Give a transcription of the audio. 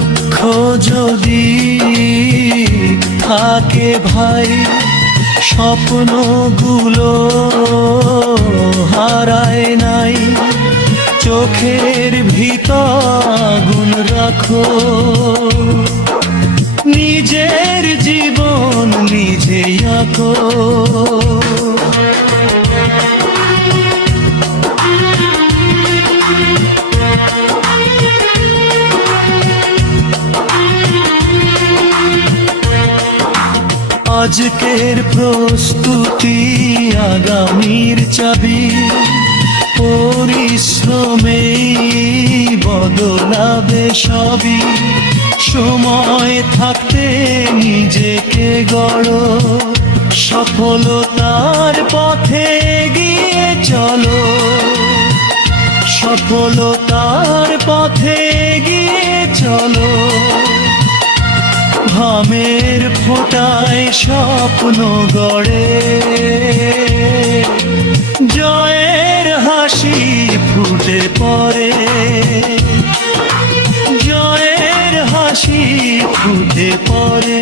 লক্ষ্য যদি থাকে ভাই, স্বপ্নগুলো হারায় নাই। চোখের ভিতর আগুন রাখো, নিজের জীবন নিজেই আঁকো। আজকের প্রস্তুতি আগামীর চাবি, পরিশ্রমেই বদলাবে সবই। সময় থাকতে নিজেকে গড়ো, সফলতার পথে এগিয়ে চলো। সফলতার পথে এগিয়ে চলো। ঘামের ফোঁটায় স্বপ্ন গড়ে, জয়ের হাসি ফুটে পড়ে। জয়ের হাসি ফুটে পড়ে।